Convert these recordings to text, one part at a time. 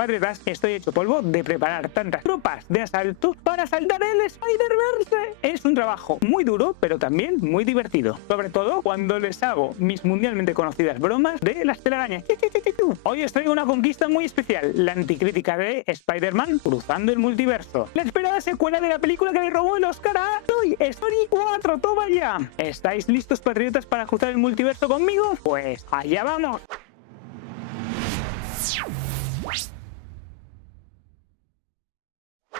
Patriotas, estoy hecho polvo de preparar tantas tropas de asalto para asaltar el Spider-Verse. Es un trabajo muy duro, pero también muy divertido. Sobre todo cuando les hago mis mundialmente conocidas bromas de las telarañas. Hoy os traigo una conquista muy especial, la anticrítica de Spider-Man cruzando el multiverso. La esperada secuela de la película que le robó el Oscar a Toy Story 4, toma ya. ¿Estáis listos, patriotas, para cruzar el multiverso conmigo? Pues allá vamos.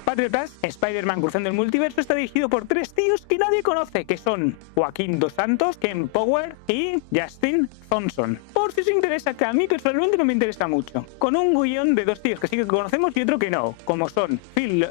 Patriotas, Spider-Man cruzando el multiverso está dirigido por tres tíos que nadie conoce, que son Joaquín Dos Santos, Ken Power y Justin Thompson. Por si os interesa, que a mí personalmente no me interesa mucho. Con un guión de dos tíos que sí que conocemos y otro que no, como son Phil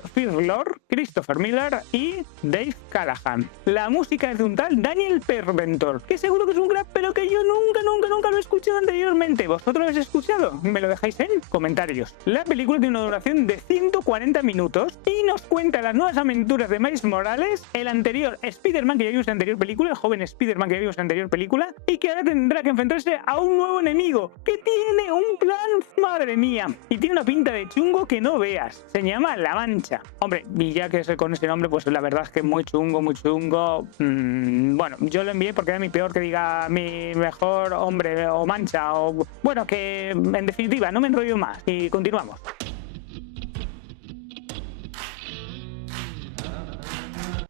Lord, Christopher Miller y Dave Callaghan. La música es de un tal Daniel Perventor, que seguro que es un crack, pero que yo nunca lo he escuchado anteriormente. ¿Vosotros lo habéis escuchado? Me lo dejáis en comentarios. La película tiene una duración de 140 minutos y nos cuenta las nuevas aventuras de Miles Morales, el anterior Spider-Man que ya vimos en la anterior película, el joven Spider-Man que ya vimos en la anterior película, y que ahora tendrá que enfrentarse a un nuevo enemigo que tiene un plan, madre mía, y tiene una pinta de chungo que no veas. Se llama La Mancha. Hombre, y ya que es con ese nombre, pues la verdad es que muy chungo, muy chungo. Bueno, yo lo envié porque era mi peor que diga mi mejor hombre o mancha, o bueno, que en definitiva no me enrollo más y continuamos.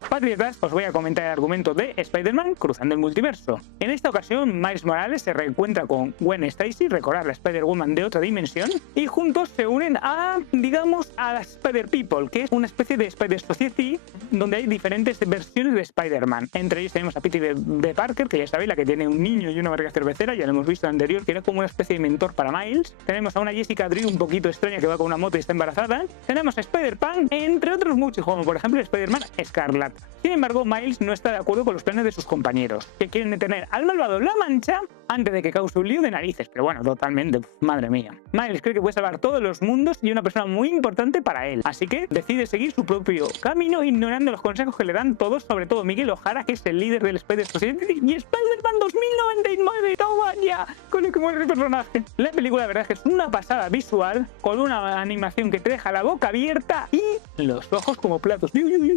Patriotas, os voy a comentar el argumento de Spider-Man cruzando el multiverso. En esta ocasión, Miles Morales se reencuentra con Gwen Stacy, recordar la Spider-Woman de otra dimensión, y juntos se unen a, digamos, a la Spider-People, que es una especie de Spider-Society donde hay diferentes versiones de Spider-Man. Entre ellos tenemos a Peter B. Parker, que ya sabéis, la que tiene un niño y una barriga cervecera, ya lo hemos visto en el anterior, que era como una especie de mentor para Miles. Tenemos a una Jessica Drew un poquito extraña que va con una moto y está embarazada. Tenemos a Spider-Pan, entre otros muchos, como por ejemplo Spider-Man Scarlet. Sin embargo, Miles no está de acuerdo con los planes de sus compañeros, que quieren detener al malvado La Mancha antes de que cause un lío de narices. Pero bueno, totalmente, madre mía. Miles cree que puede salvar todos los mundos y es una persona muy importante para él. Así que decide seguir su propio camino, ignorando los consejos que le dan todos, sobre todo Miguel O'Hara, que es el líder del Spider-Society, y Spider-Man 2099. ¡Toma ya! Con el que muere el personaje. La película, la verdad, es que es una pasada visual, con una animación que te deja la boca abierta y los ojos como platos.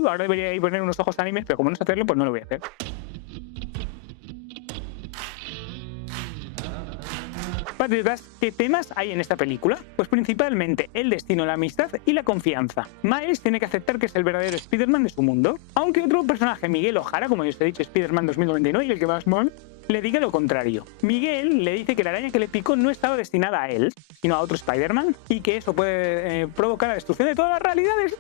Ahora debería ir poner unos ojos animes, pero como no sé hacerlo, pues no lo voy a hacer. Patriotas, ¿qué temas hay en esta película? Pues principalmente el destino, la amistad y la confianza. Miles tiene que aceptar que es el verdadero Spider-Man de su mundo, aunque otro personaje, Miguel O'Hara, como ya os he dicho, Spider-Man 2099 y el que más mal, le diga lo contrario. Miguel le dice que la araña que le picó no estaba destinada a él, sino a otro Spider-Man, y que eso puede provocar la destrucción de todas las realidades,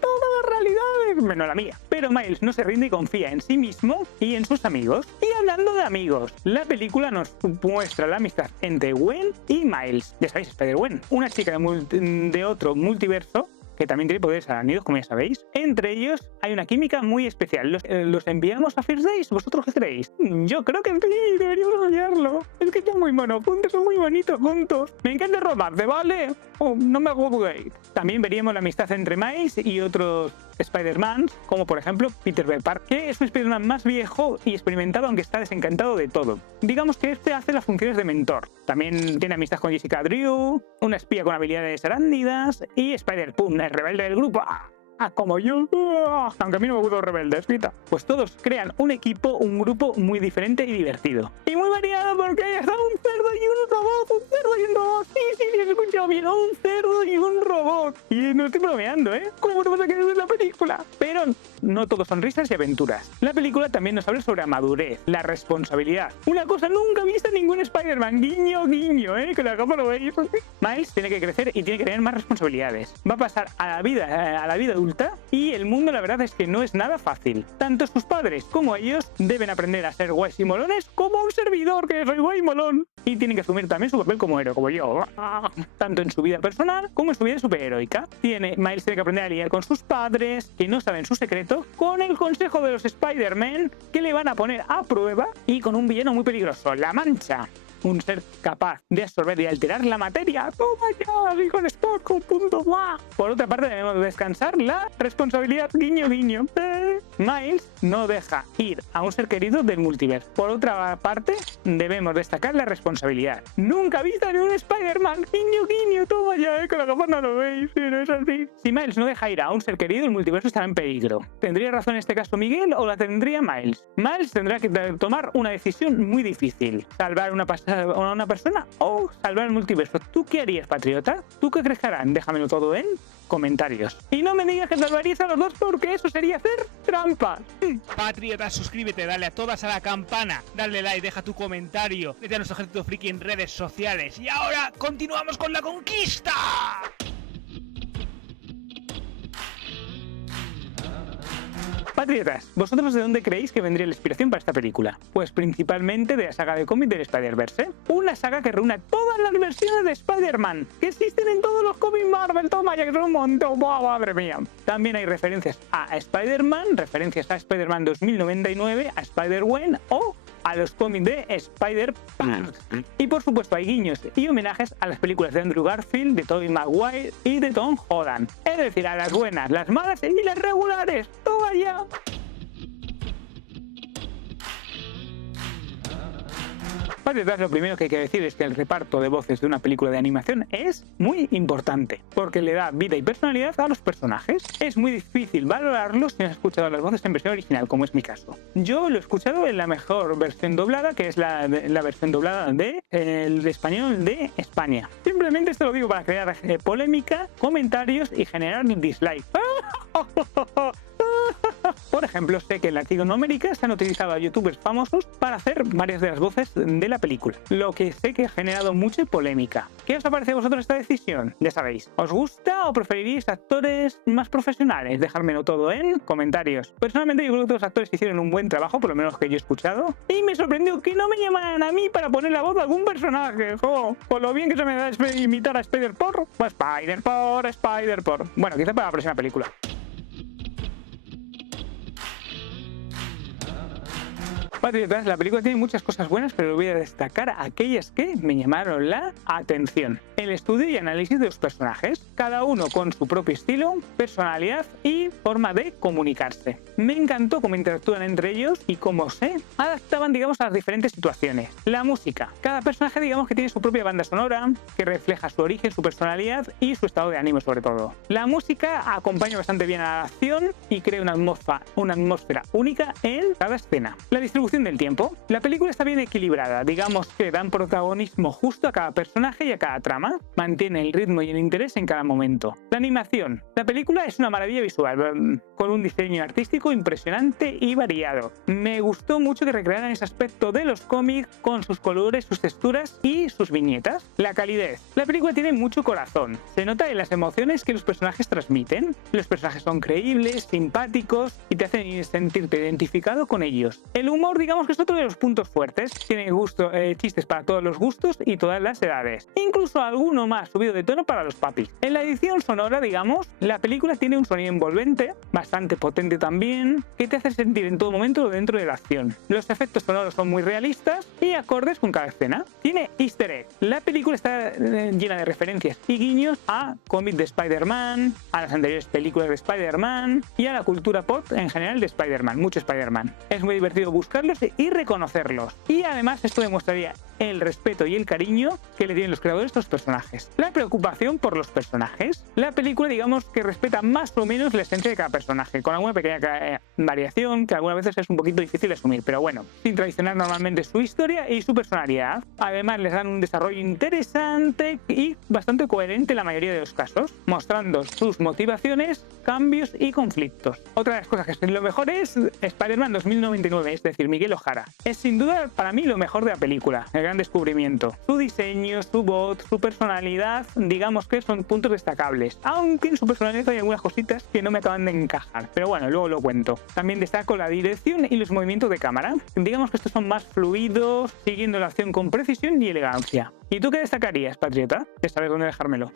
menos la mía. Pero Miles no se rinde y confía en sí mismo y en sus amigos. Y hablando de amigos, la película nos muestra la amistad entre Gwen y Miles. Ya sabéis, Spider-Gwen, una chica de otro multiverso que también tiene poderes arañidos, como ya sabéis. Entre ellos hay una química muy especial. ¿Los enviamos a First Days? ¿Vosotros qué creéis? Yo creo que sí, deberíamos enviarlo. Es que están muy monos juntos, son muy bonitos juntos. Me encanta el romance, ¿vale? Oh, no me hago gay. También veríamos la amistad entre Miles y otros Spider-Man, como por ejemplo Peter B. Parker, que es un Spider-Man más viejo y experimentado, aunque está desencantado de todo. Digamos que este hace las funciones de mentor. También tiene amistad con Jessica Drew, una espía con habilidades arácnidas y Spider-Punk, el rebelde del grupo. Como yo, aunque a mí no me gustan los rebeldes, quita. Pues todos crean un equipo, un grupo muy diferente y divertido. Y muy variado porque hay hasta un cerdo y un robot, un cerdo y un robot. Sí, he escuchado bien, un cerdo y un robot. Y no estoy bromeando, ¿eh? ¿Cómo te vas a querer ver la película? Pero no todo son risas y aventuras. La película también nos habla sobre la madurez, la responsabilidad. Una cosa nunca vista en ningún Spider-Man. Guiño, guiño, ¿eh? Que la capa lo veis. Miles tiene que crecer y tiene que tener más responsabilidades. Va a pasar a la vida adulta y el mundo, la verdad, es que no es nada fácil. Tanto sus padres como ellos deben aprender a ser guays y molones como un servidor que soy guay y molón. Y tienen que asumir también su papel como héroe, como yo. Tanto en su vida personal como en su vida superheroica. Miles tiene que aprender a lidiar con sus padres, que no saben su secreto, con el consejo de los Spider-Man, que le van a poner a prueba, y con un villano muy peligroso, La Mancha. un ser capaz de absorber y alterar la materia. ¡Toma ya, hijo de Spock, un punto más! Por otra parte, debemos descansar la responsabilidad, guiño, guiño. Miles no deja ir a un ser querido del multiverso. Por otra parte, debemos destacar la responsabilidad. Nunca vista en un Spider-Man. Guiño, guiño, toma ya, con la gafas no lo veis, pero es así. Si Miles no deja ir a un ser querido, el multiverso estará en peligro. ¿Tendría razón en este caso Miguel o la tendría Miles? Miles tendrá que tomar una decisión muy difícil. Salvar a una persona o salvar el multiverso. ¿Tú qué harías, patriota? ¿Tú qué crees que harán? Déjamelo todo en comentarios. Y no me digas que salvarías a los dos porque eso sería hacer trampas. Patriota, suscríbete, dale a todas a la campana, dale like, deja tu comentario, vete a nuestro ejército friki en redes sociales. Y ahora continuamos con la conquista. Patriotas, ¿vosotros de dónde creéis que vendría la inspiración para esta película? Pues principalmente de la saga de cómics del Spider-Verse. Una saga que reúne todas las versiones de Spider-Man que existen en todos los cómics Marvel. Toma ya, que son un montón. ¡Buah, madre mía! También hay referencias a Spider-Man, referencias a Spider-Man 2099, a Spider-Gwen o a los cómics de Spider-Punk. Y por supuesto hay guiños y homenajes a las películas de Andrew Garfield, de Tobey Maguire y de Tom Holland. Es decir, a las buenas, las malas y las regulares. ¡Toma ya! Patriotas, lo primero que hay que decir es que el reparto de voces de una película de animación es muy importante, porque le da vida y personalidad a los personajes. Es muy difícil valorarlos si no has escuchado las voces en versión original, como es mi caso. Yo lo he escuchado en la mejor versión doblada, que es la versión doblada del español de España. Simplemente esto lo digo para crear polémica, comentarios y generar dislike. Por ejemplo, sé que en Latinoamérica se han utilizado a youtubers famosos para hacer varias de las voces de la película, lo que sé que ha generado mucha polémica. ¿Qué os parece a vosotros esta decisión? Ya sabéis, ¿os gusta o preferiríais actores más profesionales? Dejármelo todo en comentarios. Personalmente yo creo que los actores hicieron un buen trabajo, por lo menos que yo he escuchado, y me sorprendió que no me llamaran a mí para poner la voz de algún personaje. ¡Jo! Con lo bien que se me da imitar a Spider-Por, pues Spider-Por. Bueno, quizá para la próxima película. Patriotas, la película tiene muchas cosas buenas, pero voy a destacar aquellas que me llamaron la atención. El estudio y análisis de los personajes, cada uno con su propio estilo, personalidad y forma de comunicarse. Me encantó cómo interactúan entre ellos y cómo se adaptaban, digamos, a las diferentes situaciones. La música, cada personaje, digamos, que tiene su propia banda sonora, que refleja su origen, su personalidad y su estado de ánimo sobre todo. La música acompaña bastante bien a la acción y crea una atmósfera única en cada escena. La distribución del tiempo. La película está bien equilibrada, digamos que dan protagonismo justo a cada personaje y a cada trama, mantiene el ritmo y el interés en cada momento. La animación. La película es una maravilla visual, con un diseño artístico impresionante y variado. Me gustó mucho que recrearan ese aspecto de los cómics con sus colores, sus texturas y sus viñetas. La calidez. La película tiene mucho corazón. Se nota en las emociones que los personajes transmiten. Los personajes son creíbles, simpáticos y te hacen sentirte identificado con ellos. El humor, digamos que es otro de los puntos fuertes. Tiene chistes para todos los gustos y todas las edades. Incluso alguno más subido de tono para los papis. En la edición sonora, digamos, la película tiene un sonido envolvente, bastante potente también, que te hace sentir en todo momento dentro de la acción. Los efectos sonoros son muy realistas y acordes con cada escena. Tiene easter egg. La película está llena de referencias y guiños a cómics de Spider-Man, a las anteriores películas de Spider-Man y a la cultura pop en general de Spider-Man. Mucho Spider-Man. Es muy divertido buscarlos y reconocerlos. Y además esto demostraría el respeto y el cariño que le tienen los creadores a estos personajes. La preocupación por los personajes. La película, digamos, que respeta más o menos la esencia de cada personaje, con alguna pequeña variación que algunas veces es un poquito difícil de asumir, pero bueno, sin traicionar normalmente su historia y su personalidad. Además les dan un desarrollo interesante y bastante coherente en la mayoría de los casos, mostrando sus motivaciones, cambios y conflictos. Otra de las cosas que es lo mejor es Spider-Man 2099, es decir, Miguel O'Hara. Es sin duda para mí lo mejor de la película, el gran descubrimiento. Su diseño, su voz, su personalidad, digamos que son puntos destacables, aunque en su personalidad hay algunas cositas que no me acaban de encajar, pero bueno, luego lo cuento. También destaco la dirección y los movimientos de cámara. Digamos que estos son más fluidos, siguiendo la acción con precisión y elegancia. ¿Y tú qué destacarías, patriota? Ya sabes dónde dejármelo.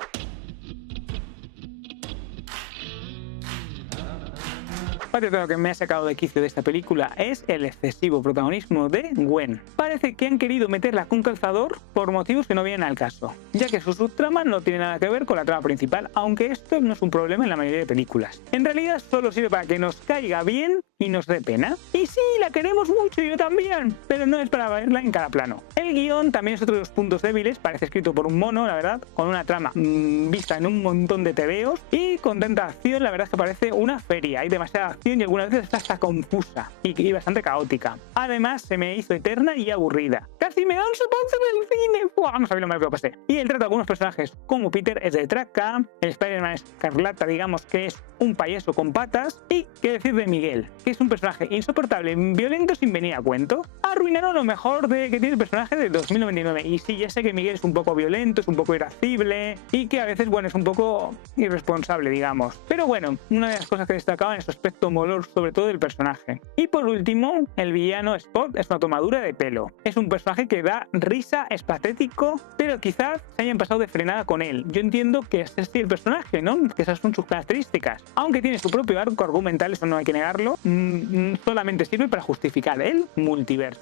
Parte de lo que me ha sacado de quicio de esta película es el excesivo protagonismo de Gwen. Parece que han querido meterla con calzador por motivos que no vienen al caso, ya que su subtrama no tiene nada que ver con la trama principal, aunque esto no es un problema en la mayoría de películas. En realidad solo sirve para que nos caiga bien y nos dé pena. Y sí, la queremos mucho, yo también, pero no es para verla en cada plano. El guión también es otro de los puntos débiles, parece escrito por un mono, la verdad, con una trama vista en un montón de tebeos y con tanta acción, la verdad es que parece una feria. Hay demasiada acción y algunas veces está hasta confusa y bastante caótica. Además, se me hizo eterna y aburrida. Casi me da un soponcio del cine. ¡Buah! No sabía lo mal que lo pasé. Y el trato de algunos personajes, como Peter, es de traca, el Spider-Man Escarlata, digamos que es un payaso con patas, y qué decir de Miguel, que es un personaje insoportable, violento sin venir a cuento. Arruinaron lo mejor que tiene el personaje de 2099. Y sí, ya sé que Miguel es un poco violento, es un poco irascible y que a veces, bueno, es un poco irresponsable, digamos. Pero bueno, una de las cosas que destacaban es su aspecto molor, sobre todo del personaje. Y por último, el villano Spot es una tomadura de pelo. Es un personaje que da risa, es patético, pero quizás se hayan pasado de frenada con él. Yo entiendo que es así el personaje, ¿no? Que esas son sus características. Aunque tiene su propio arco argumental, eso no hay que negarlo, solamente sirve para justificar el multiverso.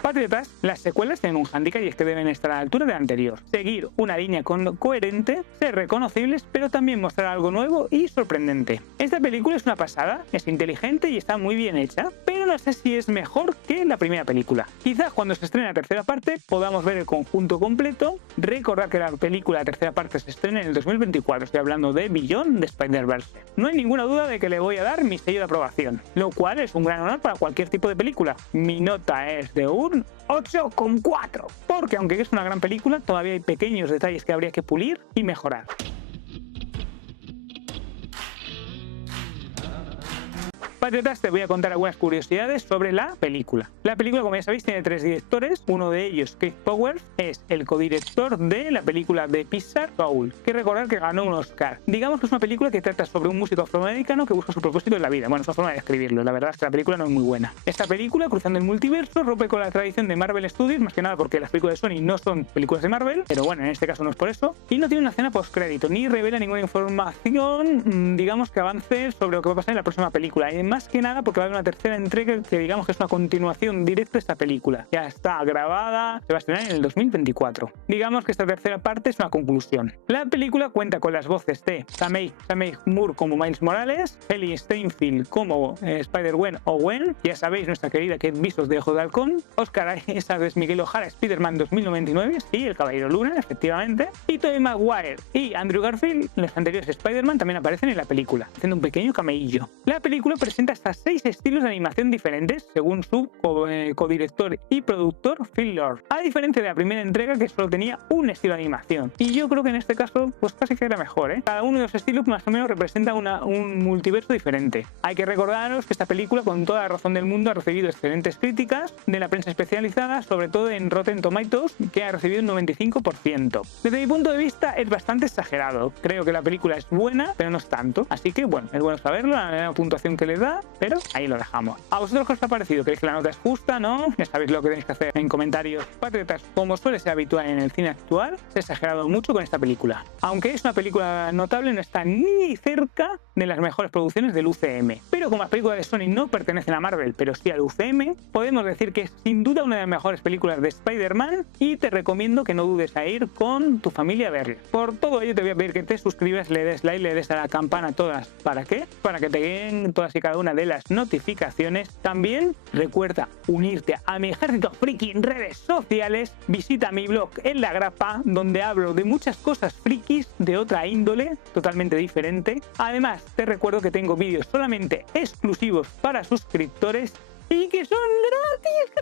Patriotas, las secuelas tienen un hándicap y es que deben estar a la altura de la anterior. Seguir una línea coherente, ser reconocibles, pero también mostrar algo nuevo y sorprendente. Esta película es una pasada, es inteligente y está muy bien hecha, pero no sé si es mejor que la primera película. Quizás cuando se estrene la tercera parte podamos ver el conjunto completo. Recordad que la película, la tercera parte, se estrena en el 2024, estoy hablando de Beyond the Spider-Verse. No hay ninguna duda de que le voy a dar mi sello de aprobación, lo cual es un gran honor para cualquier tipo de película. Mi nota es de un 8,4, porque aunque es una gran película, todavía hay pequeños detalles que habría que pulir y mejorar. Patriotas, te voy a contar algunas curiosidades sobre la película. La película, como ya sabéis, tiene 3 directores. Uno de ellos, Keith Powers, es el codirector de la película de Pixar, Soul, que recordar que ganó un Oscar. Digamos que es una película que trata sobre un músico afroamericano que busca su propósito en la vida. Bueno, es una forma de describirlo. La verdad es que la película no es muy buena. Esta película, cruzando el multiverso, rompe con la tradición de Marvel Studios, más que nada porque las películas de Sony no son películas de Marvel, pero bueno, en este caso no es por eso. Y no tiene una escena postcrédito, ni revela ninguna información, digamos, que avance sobre lo que va a pasar en la próxima película. Y más que nada porque va a haber una tercera entrega que digamos que es una continuación directa de esta película. Ya está grabada, se va a estrenar en el 2024. Digamos que esta tercera parte es una conclusión. La película cuenta con las voces de Sammy Moore como Miles Morales, Ellie Steinfeld como Spider-Gwen o Gwen, ya sabéis, nuestra querida Kate Bishop de Ojo de Halcón, Oscar Isaac es Miguel O'Hara, Spider-Man 2099, y el Caballero Luna, efectivamente, y Tobey Maguire y Andrew Garfield, los anteriores Spider-Man, también aparecen en la película, haciendo un pequeño cameillo. La película presenta hasta 6 estilos de animación diferentes, según su codirector y productor Phil Lord, a diferencia de la primera entrega que solo tenía un estilo de animación. Y yo creo que en este caso, pues casi que era mejor, ¿eh? Cada uno de los estilos más o menos representa un multiverso diferente. Hay que recordaros que esta película, con toda la razón del mundo, ha recibido excelentes críticas de la prensa especializada, sobre todo en Rotten Tomatoes, que ha recibido un 95%. Desde mi punto de vista es bastante exagerado. Creo que la película es buena, pero no es tanto. Así que bueno, es bueno saberlo, la puntuación que le da, pero ahí lo dejamos. ¿A vosotros qué os ha parecido? ¿Creéis que la nota es justa? ¿No? Ya sabéis lo que tenéis que hacer en comentarios. Patriotas, como suele ser habitual en el cine actual, se ha exagerado mucho con esta película. Aunque es una película notable, no está ni cerca de las mejores producciones del UCM. Pero como las películas de Sony no pertenecen a Marvel, pero sí al UCM, podemos decir que es sin duda una de las mejores películas de Spider-Man y te recomiendo que no dudes a ir con tu familia a verla. Por todo ello te voy a pedir que te suscribas, le des like, le des a la campana todas. ¿Para qué? Para que te lleguen todas y cada una de las notificaciones. También recuerda unirte a mi ejército friki en redes sociales. Visita mi blog en La Grapa, donde hablo de muchas cosas frikis de otra índole, totalmente diferente. Además, te recuerdo que tengo vídeos solamente exclusivos para suscriptores y que son gratis.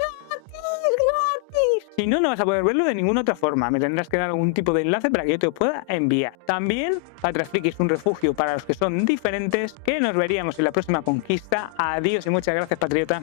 Si no, no vas a poder verlo de ninguna otra forma. Me tendrás que dar algún tipo de enlace para que yo te pueda enviar. También, Patras Friki es un refugio para los que son diferentes, que nos veríamos en la próxima conquista. Adiós y muchas gracias, patriota.